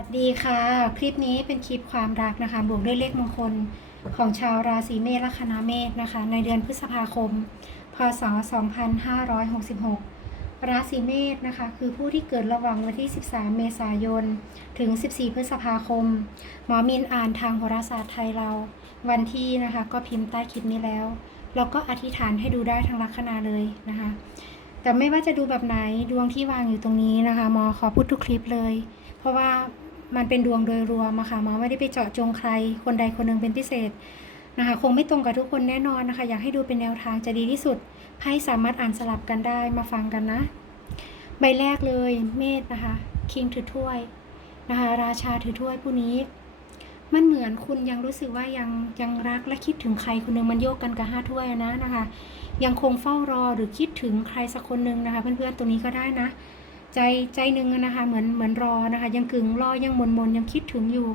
วัสดีค่ะ คลิปนี้เป็นคลิปความรักนะคะ บวกด้วยเลขมงคลของชาวราศีเมษและคณะเมษนะคะ ในเดือนพฤษภาคม พศ 2566 ราศีเมษนะคะ คือผู้ที่เกิดระหว่างวันที่ 13 เมษายน ถึง 14 พฤษภาคม หมอมินอ่านทางโหราศาสตร์ไทยเรา วันที่นะคะก็พิมพ์ใต้คลิปนี้แล้วเราก็อธิษฐานให้ดูได้ทั้งลัคนาเลยนะคะ แต่ไม่ว่าจะดูแบบไหนดวงที่วางอยู่ตรงนี้นะคะหมอขอพูดทุกคลิปเลย เพราะว่า มันเป็นดวงโดยรวมอะค่ะหมอไม่ได้ไปเจาะจงใคร คนใดคนหนึ่งเป็นพิเศษนะคะ คงไม่ตรงกับทุกคนแน่นอนนะคะ อยากให้ดูเป็นแนวทางจะดีที่สุดไพ่สามารถอ่านสลับกันได้มาฟังกันนะ ใบแรกเลยเมษนะคะคิงถือถ้วยนะคะ ราชาถือถ้วยผู้นี้ มันเหมือนคุณยังรู้สึกว่ายังยังรักและคิดถึงใครคนหนึ่งมันโยกกันกับห้าถ้วยนะนะคะ ยังคงเฝ้ารอหรือคิดถึงใครสักคนหนึ่งนะคะ เพื่อนๆตรงนี้ก็ได้นะ ใจใจหนึ่งนะคะ เหมือนเหมือนรอนะคะ ยังกึ่งรอยังมนมนๆยังคิดถึงอยู่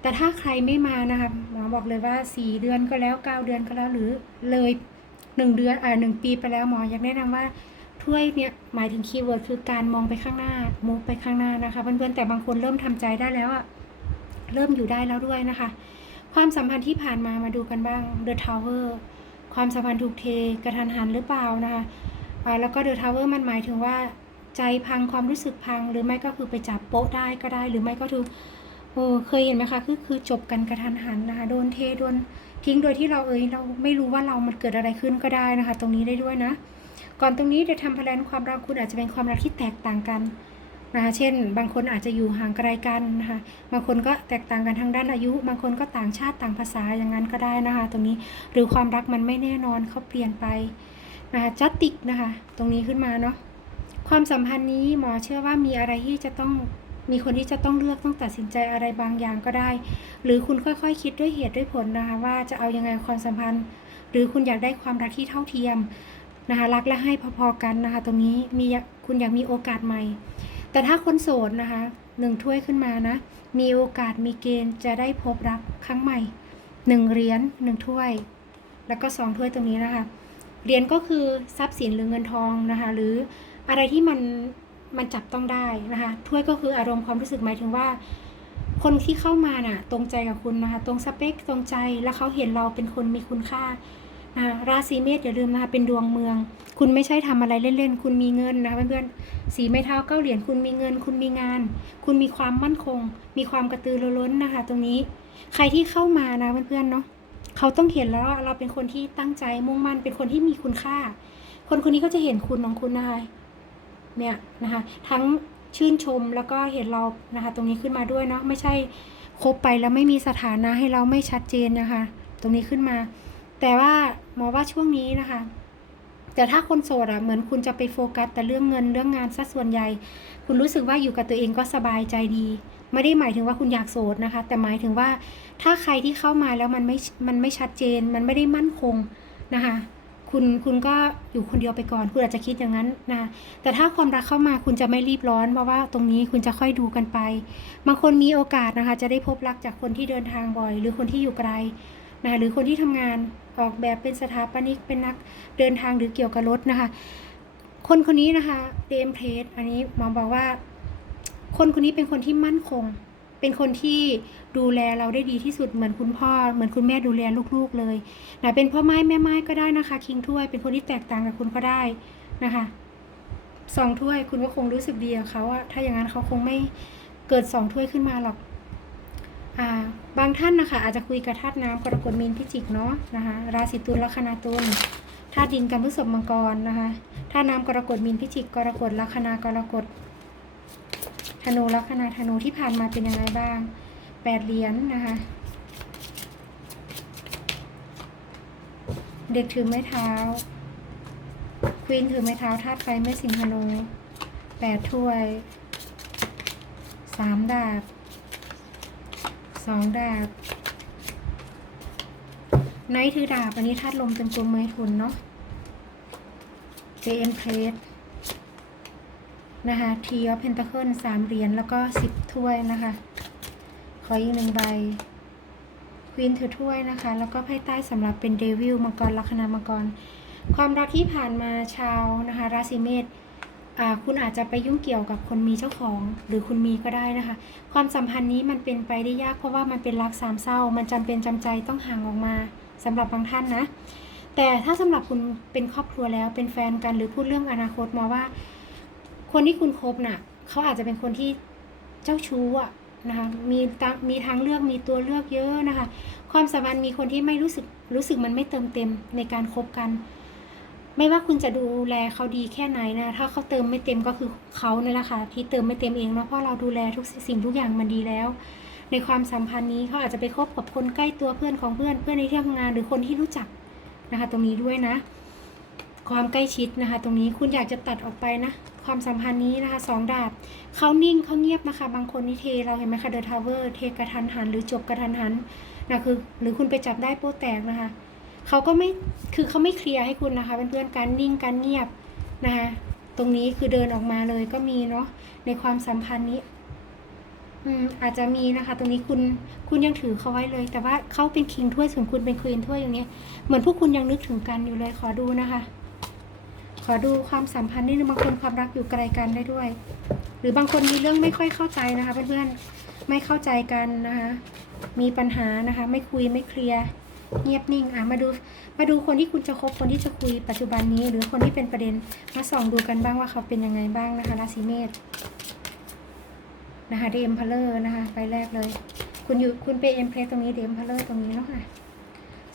แต่ถ้าใครไม่มานะคะหมอบอกเลยว่าสี่เดือนก็แล้วเก้าเดือนก็แล้วหรือเลยหนึ่งเดือนอ่าหนึ่งปีไปแล้วหมออยากแนะนำว่าถ้วยเนี่ยหมายถึงคีย์เวิร์ดคือการมองไปข้างหน้ามูฟไปข้างหน้านะคะเพื่อนๆแต่บางคนเริ่มทำใจได้แล้วอะเริ่มอยู่ได้แล้วด้วยนะคะ ความสัมพันธ์ที่ผ่านมามาดูกันบ้าง The Tower ความสัมพันธ์ถูกเทกระทันหันหรือเปล่านะคะแล้วก็ The Tower มันหมายถึงว่า ใจพังความรู้สึกพัง หรือไม่ก็คือไปจับโป๊ะได้ก็ได้ หรือไม่ก็คือโอ้เคยเห็นไหมคะคือคือจบกันกระทันหันนะคะโดนเทโดนทิ้งโดยที่เราเอยเราไม่รู้ว่าเรามันเกิดอะไรขึ้นก็ได้นะคะ ตรงนี้ได้ด้วยนะ ก่อนตรงนี้เดี๋ยวทำแพลนความรักคุณอาจจะเป็นความรักที่แตกต่างกันนะคะเช่น บางคนอาจจะอยู่ห่างไกลกันนะคะบางคนก็แตกต่างกันทางด้านอายุ บางคนก็ต่างชาติต่างภาษาอย่างนั้นก็ได้นะคะ ตรงนี้หรือความรักมันไม่แน่นอนเขาเปลี่ยนไปนะคะจัตติกนะคะ ตรงนี้ขึ้นมาเนาะ ความสัมพันธ์นี้หมอเชื่อว่ามีอะไรที่จะต้องมีคนที่จะต้องเลือกต้องตัดสินใจอะไรบางอย่างก็ได้ หรือคุณค่อยๆคคิดด้วยเหตุด้วยผลนะคะว่าจะเอายังไงความสัมพันธ์ หรือคุณอยากได้ความรักที่เท่าเทียมนะคะรักและให้พอๆกันนะคะ ตรงนี้มีคุณอยากมีโอกาสใหม่ แต่ถ้าคนโสดนะคะหนึ่งถ้วยขึ้นมานะ มีโอกาสมีเกณฑ์จะได้พบรักครั้งใหม่หนึ่งเหรียญหนึ่งถ้วย แล้วก็สองถ้วยตรงนี้นะคะเหรียญก็คือทรัพย์สินหรือเงินทองนะคะหรือ อะไรที่มันมันจับต้องได้นะคะถ้วยก็คืออารมณ์ความรู้สึกหมายถึงว่า คนที่เข้ามาน่ะ ตรงใจกับคุณนะคะ ตรงสเปคตรงใจแล้วเขาเห็นเราเป็นคนมีคุณค่าราศีเมษอย่าลืมนะคะเป็นดวงเมือง คุณไม่ใช่ทำอะไรเล่นๆ คุณมีเงินนะคะเพื่อนๆสีไม้เท้าเก้าเหรียญคุณมีเงิน คุณมีงาน คุณมีความมั่นคง มีความกระตือรือร้นนะคะ ตรงนี้ ใครที่เข้ามานะเพื่อนๆเนาะเขาต้องเห็นแล้วว่าเราเป็นคนที่ตั้งใจมุ่งมั่นเป็นคนที่มีคุณค่า คนคนนี้ก็จะเห็นคุณของคุณนะคะ เนี่ยนะคะทั้งชื่นชมแล้วก็เห็นเรานะคะ ตรงนี้ขึ้นมาด้วยเนาะไม่ใช่คบไปแล้วไม่มีสถานะให้เราไม่ชัดเจนนะคะ ตรงนี้ขึ้นมา แต่ว่าหมอว่าช่วงนี้นะคะ แต่ถ้าคนโสดอะเหมือนคุณจะไปโฟกัสแต่เรื่องเงินเรื่องงานซะส่วนใหญ่ คุณรู้สึกว่าอยู่กับตัวเองก็สบายใจดี ไม่ได้หมายถึงว่าคุณอยากโสดนะคะ แต่หมายถึงว่าถ้าใครที่เข้ามาแล้วมันไม่มันไม่ชัดเจน มันไม่ได้มั่นคงนะคะ คุณคุณก็อยู่คนเดียวไปก่อน คุณอาจจะคิดอย่างนั้นนะแต่ถ้าความรักเข้ามาคุณจะไม่รีบร้อนเพราะว่าตรงนี้คุณจะค่อยดูกันไป บางคนมีโอกาสนะคะ จะได้พบรักจากคนที่เดินทางบ่อย หรือคนที่อยู่ไกลนะหรือคนที่ทำงานออกแบบเป็นสถาปนิกเป็นนักเดินทางหรือเกี่ยวกับรถนะคะ คนคนนี้นะคะเดมเพลสอันนี้มองบอกว่า คนคนนี้เป็นคนที่มั่นคง เป็นคนที่ดูแลเราได้ดีที่สุดเหมือนคุณพ่อ เหมือนคุณแม่ดูแลลูกๆเลยนะเป็นพ่อไม้แม่ไม้ก็ได้นะคะ คิงถ้วยเป็นคนที่แตกต่างกับคุณก็ได้นะคะสองถ้วยคุณก็คงรู้สึกดีกับเขาอะถ้าอย่างนั้นเขาคงไม่เกิดสองถ้วยขึ้นมาหรอกอ่าบางท่านนะคะ อาจจะคุยกับธาตุน้ำกรกฎมีนพิจิกเนาะนะคะราศีตุลลัคนาตุลธาตุดินกับพฤษภมังกรนะคะธาตุน้ำกรกฎมีนพิจิกกรกฎลัคนากรกฎ ธนูลัคนาธนูที่ผ่านมาเป็นยังไงบ้างแปดเหรียญนะคะ เด็กถือไม้เท้าควีนถือไม้เท้าธาตุไฟแม่สิงธนูแปดถ้วยสามดาบสองดาบไนท์ถือดาบ อันนี้ธาตุลมเป็นตัวเมทุนเนาะเจ นะคะทีออฟเพนตาเคิลสามเหรียญแล้วก็สิบถ้วยนะคะ ขออีกหนึ่งใบควีนถือถ้วยนะคะ แล้วก็ไพ่ใต้สำหรับเป็นเดวิลมังกรลัคนามังกร ความรักที่ผ่านมาชาวนะคะ ราศีเมษคุณอาจจะไปยุ่งเกี่ยวกับคนมีเจ้าของหรือคุณมีก็ได้นะคะ ความสัมพันธ์นี้มันเป็นไปได้ยากเพราะว่ามันเป็นรักสามเศร้า มันจำเป็นจำใจต้องห่างออกมาสำหรับบางท่านนะ แต่ถ้าสำหรับคุณเป็นครอบครัวแล้วเป็นแฟนกันหรือพูดเรื่องอนาคตมาว่า คนที่คุณคบน่ะเขาอาจจะเป็นคนที่เจ้าชู้อะนะคะมีตมีทางเลือกมีตัวเลือกเยอะนะคะ ความสัมพันธ์มีคนที่ไม่รู้สึกรู้สึกมันไม่เติมเต็มในการคบกัน ไม่ว่าคุณจะดูแลเขาดีแค่ไหนนะถ้าเขาเติมไม่เต็มก็คือเขานั่นแหละค่ะที่เติมไม่เต็มเองเนาะเพราะเราดูแลทุกสิ่งทุกอย่างมันดีแล้ว ในความสัมพันธ์นี้เขาอาจจะไปคบกับคนใกล้ตัวเพื่อนของเพื่อนเพื่อนในที่ทำงานหรือคนที่รู้จักนะคะ ตรงนี้ด้วยนะ ความใกล้ชิดนะคะ ตรงนี้คุณอยากจะตัดออกไปนะ ความสัมพันธ์นี้นะคะสองดาบเขานิ่งเขาเงียบนะคะ บางคนนี่เทเราเห็นไหมคะเดอะทาวเวอร์เทกระทันหันหรือจบกระทันหันนะคือ หรือคุณไปจับได้โป๊แตกนะคะเขาก็ไม่คือเขาไม่เคลียร์ให้คุณนะคะเพื่อนๆการนิ่งการเงียบนะคะตรงนี้คือเดินออกมาเลยก็มีเนาะในความสัมพันธ์นี้อืมอาจจะมีนะคะ ตรงนี้คุณคุณยังถือเขาไว้เลย แต่ว่าเขาเป็นคิงถ้วยส่วนคุณเป็นควีนถ้วยอย่างเนี้ยเหมือนพวกคุณยังนึกถึงกันอยู่เลยขอดูนะคะ ขอดูความสัมพันธ์นี่บางคนความรักอยู่ไกลกันได้ด้วย หรือบางคนมีเรื่องไม่ค่อยเข้าใจนะคะเพื่อนๆไม่เข้าใจกันนะคะมีปัญหานะคะไม่คุยไม่เคลียร์เงียบนิ่งอะมาดูมาดูคนที่คุณจะคบคนที่จะคุยปัจจุบันนี้ หรือคนที่เป็นประเด็นมาส่องดูกันบ้างว่าเขาเป็นยังไงบ้างนะคะราศีเมษนะคะเดมพลเลอร์นะคะไปแรกเลย คุณอยู่คุณเป็นเอ็มเพลสตรงนี้เดมพลเลอร์ตรงนี้เนาะค่ะ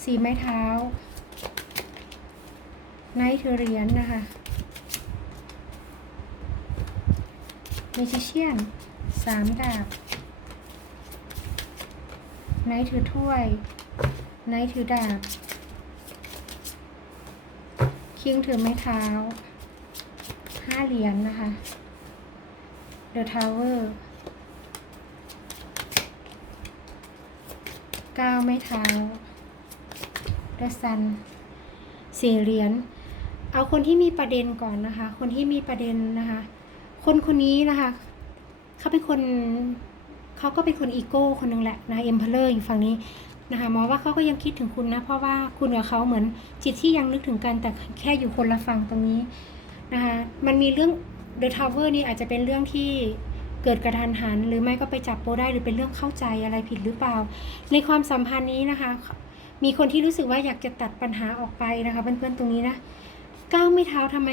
สีไม้เท้า ไนท์เทอเรียนนะคะเมิชิเชียนสามดาบไนท์ถือถ้วยไนท์ถือดาบ คิงถือไม้เท้าห้าเหรียญนนะคะเดอะทาวเวอร์เก้าไม้เท้าเดอะซันสี่เหรียญ เอาคนที่มีประเด็นก่อนนะคะ คนที่มีประเด็นนะคะ คนคนนี้นะคะเขาเป็นคนเขาก็เป็นคนอีโก้คนหนึ่งแหละนะเอ็มเพลเลอร์อยู่ฝั่งนี้นะคะหมอว่าเขาก็ยังคิดถึงคุณนะ เพราะว่าคุณกับเขาเหมือนจิตที่ยังนึกถึงกันแต่แค่อยู่คนละฝั่งตรงนี้นะคะมันมีเรื่อง The Tower นี่อาจจะเป็นเรื่องที่เกิดกระทันหัน หรือไม่ก็ไปจับโปได้หรือเป็นเรื่องเข้าใจอะไรผิดหรือเปล่า ในความสัมพันธ์นี้นะคะ มีคนที่รู้สึกว่าอยากจะตัดปัญหาออกไปนะคะเพื่อนๆตรงนี้นะ ก้าวไม่เท้าทำไม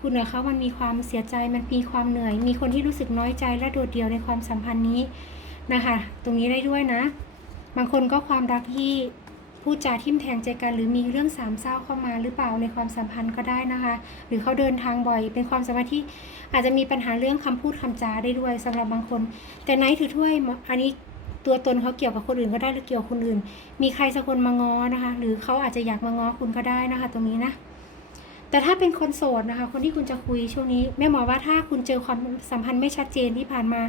คุณกับเขามันมีความเสียใจมันมีความเหนื่อย มีคนที่รู้สึกน้อยใจและโดดเดี่ยวในความสัมพันธ์นี้นะคะ ตรงนี้ได้ด้วยนะ บางคนก็ความรักที่พูดจาทิ่มแทงใจกัน หรือมีเรื่องสามเศร้าเข้ามาหรือเปล่าในความสัมพันธ์ก็ได้นะคะ หรือเขาเดินทางบ่อย เป็นความสัมพันธ์ที่อาจจะมีปัญหาเรื่องคำพูดคำจาได้ด้วยสำหรับบางคน แต่ไนท์ถือถ้วยอันนี้ตัวตนเขาเกี่ยวกับคนอื่นก็ได้หรือเกี่ยวกับคนอื่น มีใครสักคนมาง้อนะคะ หรือเขาอาจจะอยากมาง้อคุณก็ได้นะคะ ตรงนี้นะ แต่ถ้าเป็นคนโสดนะคะ คนที่คุณจะคุยช่วงนี้แม่หมอว่าถ้าคุณเจอความสัมพันธ์ไม่ชัดเจนที่ผ่านมา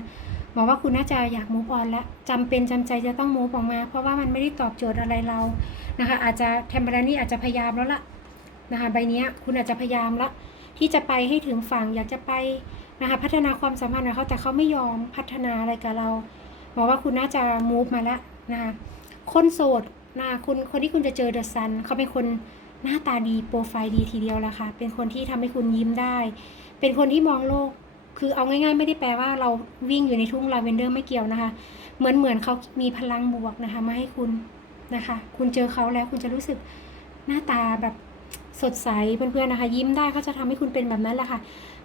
หมอว่าคุณน่าจะอยากมูฟออนแล้วจำเป็นจำใจจะต้องมูฟออกมา เพราะว่ามันไม่ได้ตอบโจทย์อะไรเรานะคะ อาจจะเทมเปอร์นี่อาจจะพยายามแล้วล่ะนะคะใบเนี้ยคุณอาจจะพยายามละที่จะไปให้ถึงฝั่งอยากจะไปนะคะพัฒนาความสัมพันธ์กับเขาแต่เขาไม่ยอมพัฒนาอะไรกับเราหมอว่าคุณน่าจะมูฟมาแล้วนะคะคนโสดนะคะคุณคนที่คุณจะเจอเดอะซันเขาเป็นคน หน้าตาดีโปรไฟล์ดีทีเดียวละค่ะ เป็นคนที่ทำให้คุณยิ้มได้ เป็นคนที่มองโลก คือเอาง่าย ๆ ไม่ได้แปลว่าเราวิ่งอยู่ในทุ่งลาเวนเดอร์ไม่เกี่ยวนะคะ เหมือนเหมือนเขามีพลังบวกนะคะ มาให้คุณนะคะ คุณเจอเขาแล้วคุณจะรู้สึกหน้าตาแบบสดใสเพื่อนๆนะคะ ยิ้มได้เขาจะทำให้คุณเป็นแบบนั้นแหละค่ะ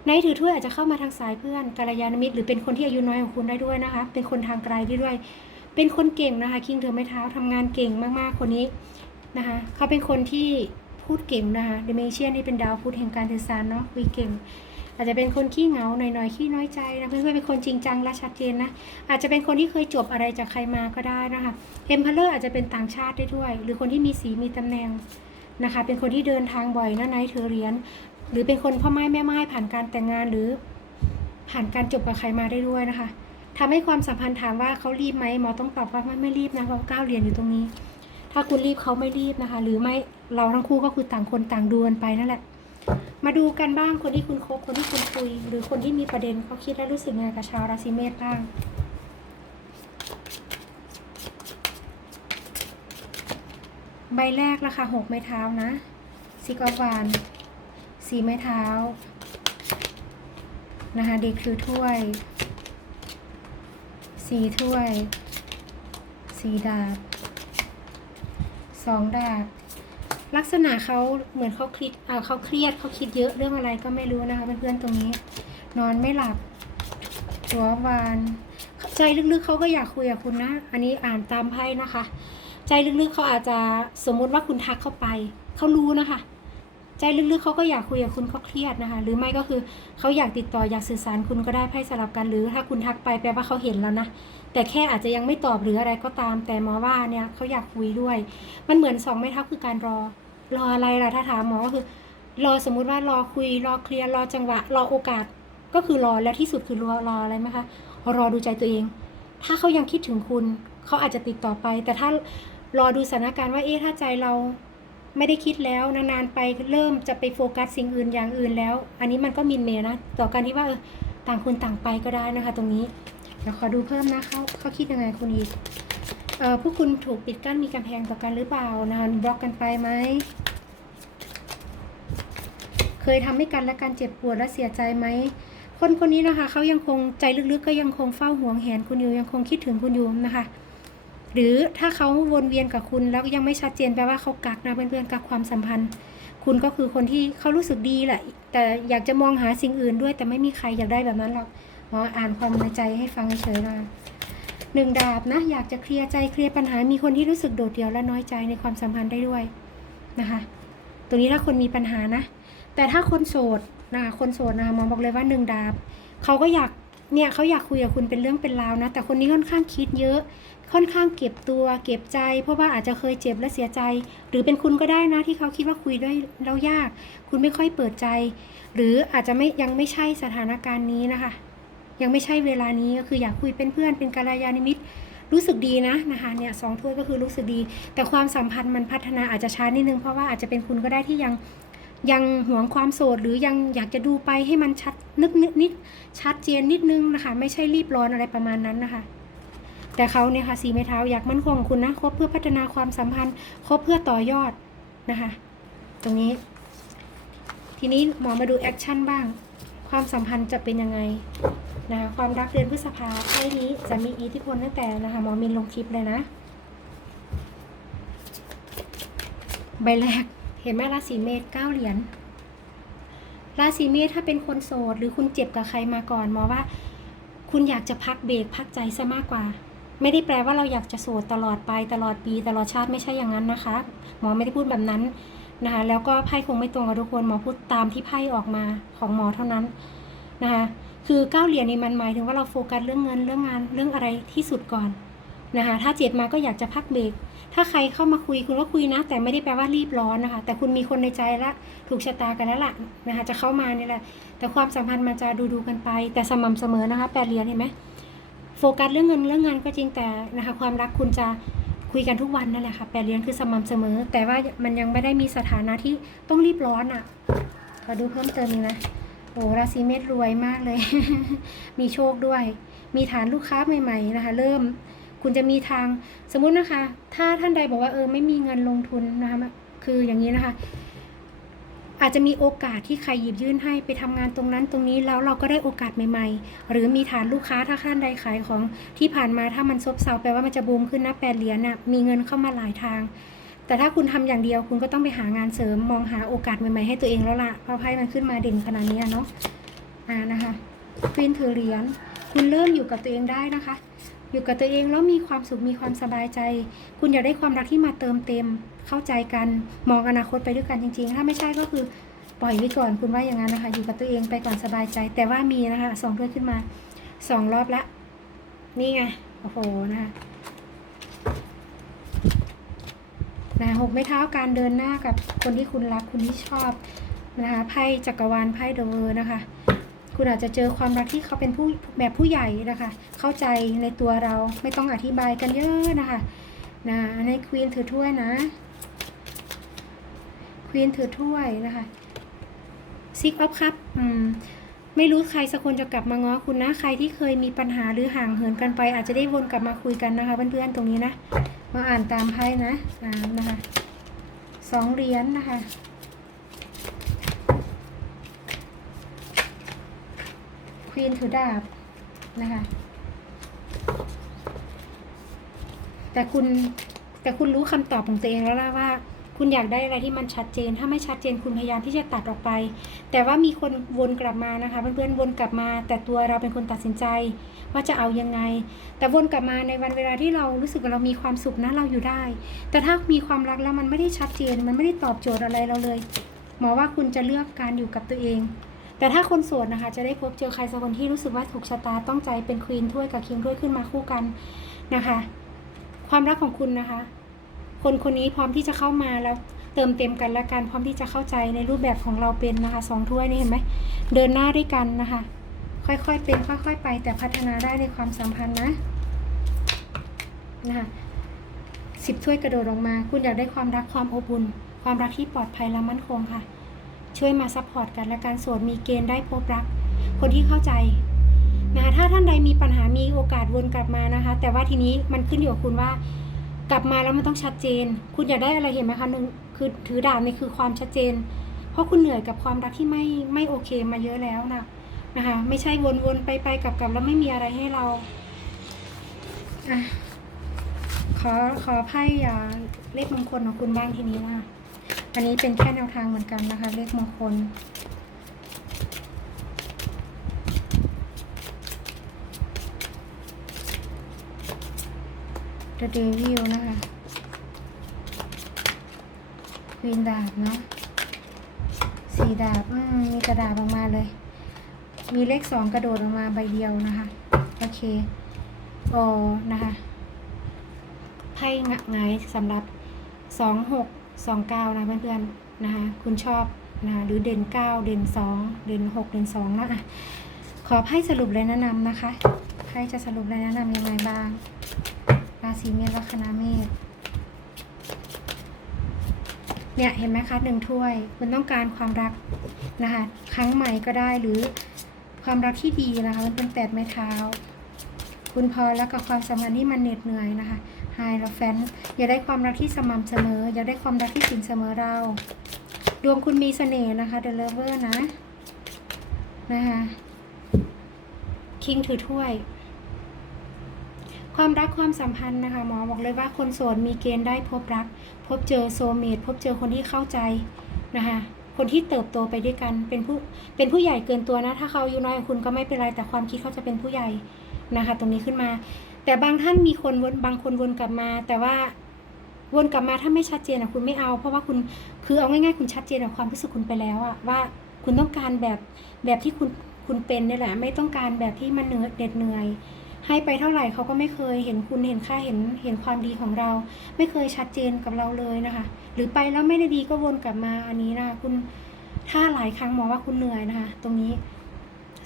ในถือถ้วยอาจจะเข้ามาทางสายเพื่อนกัลยาณมิตรหรือเป็นคนที่อายุน้อยกว่าคุณได้ด้วยนะคะ เป็นคนทางไกลได้ด้วย เป็นคนเก่งนะคะ คิงเธอไม่เท้าทำงานเก่งมากๆคนนี้นะคะ เขาเป็นคนที่ พูดเก่งนะคะเดเมเชียนนี่เป็นดาวพุธแห่งการสื่อสารเนาะคุยเก่ง อาจจะเป็นคนขี้เหงาหน่อยๆขี้น้อยใจนะเพื่อนๆเป็นคนจริงจังและชัดเจนนะอาจจะเป็นคนที่เคยจบอะไรจากใครมาก็ได้นะคะเอ็มพลเลอร์อาจจะเป็นต่างชาติได้ด้วย หรือคนที่มีสีมีตำแหน่งนะคะ เป็นคนที่เดินทางบ่อยนะไนท์เธอเรียญหรือเป็นคนพ่อไม้แม่ไม้ผ่านการแต่งงานหรือ ผ่านการจบกับใครมาได้ด้วยนะคะทำให้ความสัมพันธ์ถามว่าเขารีบไหมหมอต้องตอบว่าไม่ไม่รีบนะเพราะก้าวเรียญอยู่ตรงนี้ ถ้าคุณรีบเขาไม่รีบนะคะ หรือไม่เราทั้งคู่ก็คือต่างคนต่างดูกันไปนั่นแหละ มาดูกันบ้างคนที่คุณคบคนที่คุณคุย หรือคนที่มีประเด็นเขาคิดและรู้สึกยังไงกับชาวราศีเมษบ้างใบแรกราคาหกไม้เท้านะซิกอฟวานสีไม้เท้านะคะเด็กคือถ้วยสีถ้วยสีดาบ สองดาบลักษณะเขาเหมือนเขาคิดอ่าเขาเครียดเขาคิดเยอะเรื่องอะไรก็ไม่รู้นะคะเพื่อนๆตรงนี้ นอนไม่หลับ หัววานใจลึกๆเขาก็อยากคุยกับคุณนะ อันนี้อ่านตามไพ่นะคะ ใจลึกๆเขาอาจจะสมมุติว่าคุณทักเข้าไป เขารู้นะคะ ใจลึกๆเขาก็อยากคุยกับคุณเขาเครียดนะคะ หรือไม่ก็คือเขาอยากติดต่ออยากสื่อสารคุณก็ได้ไพ่สลับกัน หรือถ้าคุณทักไปแปลว่าเขาเห็นแล้วนะ แต่แค่อาจจะยังไม่ตอบหรืออะไรก็ตาม แต่หมอว่าเนี่ยเขาอยากคุยด้วย มันเหมือนสองไม้เท้าคือการรอ รออะไรล่ะถ้าถามหมอก็คือ รอสมมุติว่ารอคุย รอเคลียร์รอจังหวะ รอโอกาสก็คือรอแล้วที่สุดคือรอรออะไรไหมคะรอดูใจตัวเอง ถ้าเขายังคิดถึงคุณเขาอาจจะติดต่อไป แต่ถ้ารอดูสถานการณ์ว่าเอ๊ะถ้าใจเรา ไม่ได้คิดแล้วนานๆไปเริ่มจะไปโฟกัสสิ่งอื่นอย่างอื่นแล้ว อันนี้มันก็มินเมนะ ต่อการที่ว่าเออต่างคนต่างไปก็ได้นะคะ ตรงนี้เดี๋ยวขอดูเพิ่มนะเขาเขาคิดยังไงคุณอีกเออพวกคุณถูกปิดกั้นมีกำแพงต่อกันหรือเปล่านะบล็อกกันไปไหมเคยทำให้กันและกันเจ็บปวดและเสียใจไหม คนคนนี้นะคะเขายังคงใจลึกๆ ก็ยังคงเฝ้าห่วงแหนคุณอยู่ยังคงคิดถึงคุณอยู่นะคะ หรือถ้าเขาวนเวียนกับคุณแล้วยังไม่ชัดเจนแปลว่าเขากักนะเพื่อนๆกักความสัมพันธ์ คุณก็คือคนที่เขารู้สึกดีแหละ แต่อยากจะมองหาสิ่งอื่นด้วย แต่ไม่มีใครอยากได้แบบนั้นหรอกหมออ่านความในใจให้ฟังเฉยๆนะหนึ่งดาบนะ อยากจะเคลียร์ใจเคลียร์ปัญหา มีคนที่รู้สึกโดดเดี่ยวและน้อยใจในความสัมพันธ์ได้ด้วยนะคะตรงนี้ถ้าคนมีปัญหานะ แต่ถ้าคนโสดนะคะคนโสดนะคะหมอบอกเลยว่าหนึ่งดาบเขาก็อยาก เนี่ยเขาอยากคุยกับคุณเป็นเรื่องเป็นราวนะ แต่คนนี้ค่อนข้างคิดเยอะ ค่อนข้างเก็บตัว เก็บใจ เพราะว่าอาจจะเคยเจ็บและเสียใจ หรือเป็นคุณก็ได้นะที่เขาคิดว่าคุยด้วยแล้วยาก คุณไม่ค่อยเปิดใจ หรืออาจจะไม่ยังไม่ใช่สถานการณ์นี้นะคะ ยังไม่ใช่เวลานี้ก็คืออยากคุยเป็นเพื่อนเป็นกัลยาณมิตรรู้สึกดีนะนะคะเนี่ยสองถ้วยก็คือรู้สึกดี แต่ความสัมพันธ์มันพัฒนาอาจจะช้านิดนึงเพราะว่าอาจจะเป็นคุณก็ได้ที่ยัง ยังหวงความโสดหรือยังอยากจะดูไปให้มันชัดนึกนิดนิดชัดเจนนิดนึงนะคะ ไม่ใช่รีบร้อนอะไรประมาณนั้นนะคะ แต่เขาเนี่ยค่ะสีไม้เท้าอยากมั่นคงคุณนะคบเพื่อพัฒนาความสัมพันธ์คบเพื่อต่อยอดนะคะ ตรงนี้ ทีนี้หมอมาดูแอคชั่นบ้าง ความสัมพันธ์จะเป็นยังไงนะคะความรักเดือนพฤษภาไพ่นี้จะมีอิทธิพลตั้งแต่นะคะหมอมินลงคลิปเลยนะ ใบแรก เห็นไหมราศีเมษเก้าเหรียญราศีเมษถ้าเป็นคนโสด หรือคุณเจ็บกับใครมาก่อนหมอว่า คุณอยากจะพักเบรกพักใจซะมากกว่า ไม่ได้แปลว่าเราอยากจะโสดตลอดไปตลอดปี ตลอดชาติไม่ใช่อย่างนั้นนะคะ หมอไม่ได้พูดแบบนั้นนะคะแล้วก็ไพ่คงไม่ตรงกับทุกคนหมอพูดตามที่ไพ่ออกมาของหมอเท่านั้นนะคะคือเก้าเหรียญนี่มันหมายถึงว่าเราโฟกัสเรื่องเงินเรื่องงานเรื่องอะไรที่สุดก่อนนะคะถ้าเจ็บมาก็อยากจะพักเบรก ถ้าใครเข้ามาคุยคุณก็คุยนะ แต่ไม่ได้แปลว่ารีบร้อนนะคะ แต่คุณมีคนในใจละถูกชะตากันแล้วล่ะนะคะจะเข้ามานี่แหละ แต่ความสัมพันธ์มันจะดูดูกันไป แต่สม่ำเสมอนะคะแปดเหรียญเห็นไหมโฟกัสเรื่องเงินเรื่องงานก็จริงแต่นะคะ ความรักคุณจะคุยกันทุกวันนั่นแหละค่ะแปดเหรียญคือสม่ำเสมอ แต่ว่ามันยังไม่ได้มีสถานะที่ต้องรีบร้อนอะขอดูเพิ่มเติมอีนะโอ้ราศีเมษรวยมากเลย มีโชคด้วย มีฐานลูกค้าใหม่ ๆ นะคะ เริ่ม คุณจะมีทางสมมุตินะคะ ถ้าท่านใดบอกว่าเออไม่มีเงินลงทุนนะคะคืออย่างนี้นะคะ อาจจะมีโอกาสที่ใครหยิบยื่นให้ไปทำงานตรงนั้นตรงนี้แล้วเราก็ได้โอกาสใหม่ๆ หรือมีฐานลูกค้าถ้าท่านใดขายของที่ผ่านมาถ้ามันซบเซาแปลว่ามันจะบูมขึ้นนะแปดเหรียญน่ะมีเงินเข้ามาหลายทางแต่ถ้าคุณทำอย่างเดียวคุณก็ต้องไปหางานเสริมมองหาโอกาสใหม่ๆให้ตัวเองแล้วล่ะเพราะไพ่มันขึ้นมาเด่นขนาดนี้เนาะอ่านะคะควีนถือเหรียญคุณเริ่มอยู่กับตัวเองได้นะคะ อยู่กับตัวเองแล้วมีความสุขมีความสบายใจ คุณอยากได้ความรักที่มาเติมเต็ม เข้าใจกันมองอนาคตไปด้วยกันจริง ๆ ถ้าไม่ใช่ก็คือปล่อยไว้ก่อนคุณว่าอย่างนั้นนะคะ อยู่กับตัวเองไปก่อนสบายใจ แต่ว่ามีนะคะสองถ้วยขึ้นมาสองรอบละ นี่ไงโอ้โหนะคะนะหกไม้เท้าการเดินหน้ากับคนที่คุณรักคุณที่ชอบนะคะไพ่จักรวาลไพ่เดอะเวอร์นะคะ คุณอาจจะเจอความรักที่เขาเป็นผู้แบบผู้ใหญ่นะคะ เข้าใจในตัวเราไม่ต้องอธิบายกันเยอะนะคะนะในควีนถือถ้วยนะควีนถือถ้วยนะคะซิกออฟครับอืมไม่รู้ใครสักคนจะกลับมาง้อคุณนะ ใครที่เคยมีปัญหาหรือห่างเหินกันไป อาจจะได้วนกลับมาคุยกันนะคะเพื่อนๆตรงนี้นะ มาอ่านตามไพ่นะสามนะคะสองเหรียญนะคะ ควีนถือดาบนะคะ แต่คุณแต่คุณรู้คำตอบของตัวเองแล้วล่ะว่า คุณอยากได้อะไรที่มันชัดเจน ถ้าไม่ชัดเจนคุณพยายามที่จะตัดออกไป แต่ว่ามีคนวนกลับมานะคะเพื่อนๆวนกลับมา แต่ตัวเราเป็นคนตัดสินใจ ว่าจะเอายังไง แต่วนกลับมาในวันเวลาที่เรารู้สึกว่าเรามีความสุขนะเราอยู่ได้ แต่ถ้ามีความรักแล้วมันไม่ได้ชัดเจน มันไม่ได้ตอบโจทย์อะไรเราเลยหมอว่าคุณจะเลือกการอยู่กับตัวเอง แต่ถ้าคนโสดนะคะ จะได้พบเจอใครสักคนที่รู้สึกว่าถูกชะตาต้องใจเป็นควีนถ้วยกับคิงถ้วยขึ้นมาคู่กันนะคะ ความรักของคุณนะคะ คนคนนี้พร้อมที่จะเข้ามาแล้วเติมเต็มกันและกันพร้อมที่จะเข้าใจในรูปแบบของเราเป็นนะคะสองถ้วยนี่เห็นไหมเดินหน้าด้วยกันนะคะ ค่อยๆเป็นค่อยๆไป แต่พัฒนาได้ในความสัมพันธ์นะนะคะสิบถ้วยกระโดดออกมา คุณอยากได้ความรักความอบอุ่นความรักที่ปลอดภัยและมั่นคงค่ะ ช่วยมาซัพพอร์ตกันและการโสดมีเกณฑ์ได้พบรัก คนที่เข้าใจนะคะถ้าท่านใดมีปัญหามีโอกาสวนกลับมานะคะ แต่ว่าทีนี้มันขึ้นอยู่กับคุณว่ากลับมาแล้วมันต้องชัดเจน คุณอยากได้อะไรเห็นไหมคะหนึ่งคือถือดาบนี่คือความชัดเจน เพราะคุณเหนื่อยกับความรักที่ไม่ไม่โอเคมาเยอะแล้วนะนะคะไม่ใช่วนๆไปไปกลับๆแล้วไม่มีอะไรให้เราอขอขอไพ่ยาเลขมงคลของคุณบ้างทีนี้ว่า อันนี้เป็นแค่แนวทางเหมือนกันนะคะ เลขมงคล The Devil นะคะควีนดาบเนาะสี่ดาบอืมมีกระดาบออกมาเลย มีเลขสองกระโดดออกมาใบเดียวนะคะ โอเคโอนะคะ ไพ่งะไงายสำหรับสองหก สองเก้านะเพื่อนๆนะคะคุณชอบนะหรือเด่นเก้าเด่นสองเด่นหกเด่นสองนะอะขอไพ่สรุปเลยแนะนำนะคะไพ่จะสรุปเลยแนะนำยังไงบ้างราศีเมษลัคนาเมษเนี่ยเห็นไหมคะหนึ่งถ้วยคุณต้องการความรักนะคะครั้งใหม่ก็ได้หรือความรักที่ดีนะคะมันเป็นแปดไม้เท้า คุณพอแล้วกับความสัมพันธ์ที่มันเหน็ดเหนื่อยนะคะไฮแล้วแฟนอย่าได้ความรักที่สม่ำเสมอ อย่าได้ความรักที่สินเสมอเรา ดวงคุณมีเสน่ห์นะคะเดลเวอร์นะนะคะคิงถือถ้วย ความรักความสัมพันธ์นะคะหมอบอกเลยว่าคนโสดมีเกณฑ์ได้พบรัก พบเจอโซเมตพบเจอคนที่เข้าใจนะคะคนที่เติบโตไปด้วยกันเป็นผู้เป็นผู้ใหญ่เกินตัวนะ ถ้าเขาอายุน้อยกว่าคุณก็ไม่เป็นไรแต่ความคิดเขาจะเป็นผู้ใหญ่ นะคะ ตรงนี้ขึ้นมา แต่บางท่านมีคนวนบางคนวนกลับมา แต่ว่าวนกลับมาถ้าไม่ชัดเจนอะคุณไม่เอา เพราะว่าคุณคือเอาง่ายๆ คุณชัดเจนกับความรู้สึกคุณไปแล้วอะว่าคุณต้องการแบบแบบที่คุณคุณเป็นนี่แหละ ไม่ต้องการแบบที่มันเหนื่อยเด็ดเหนื่อยให้ไปเท่าไหร่เขาก็ไม่เคยเห็นคุณเห็นค่าเห็นเห็นความดีของเรา ไม่เคยชัดเจนกับเราเลยนะคะ หรือไปแล้วไม่ได้ดีก็วนกลับมาอันนี้นะคะคุณถ้าหลายครั้งหมอว่าคุณเหนื่อยนะคะ ตรงนี้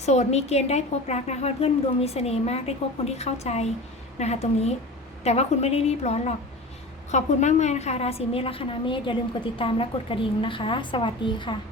โสดมีเกณฑ์ได้พบรักนะคะเพื่อนดวงมีเสน่ห์มากได้พบคนที่เข้าใจนะคะ ตรงนี้แต่ว่าคุณไม่ได้รีบร้อนหรอก ขอบคุณมากมายนะคะ ราศีเมษลัคนาเมษอย่าลืมกดติดตามและกดกระดิ่งนะคะ สวัสดีค่ะ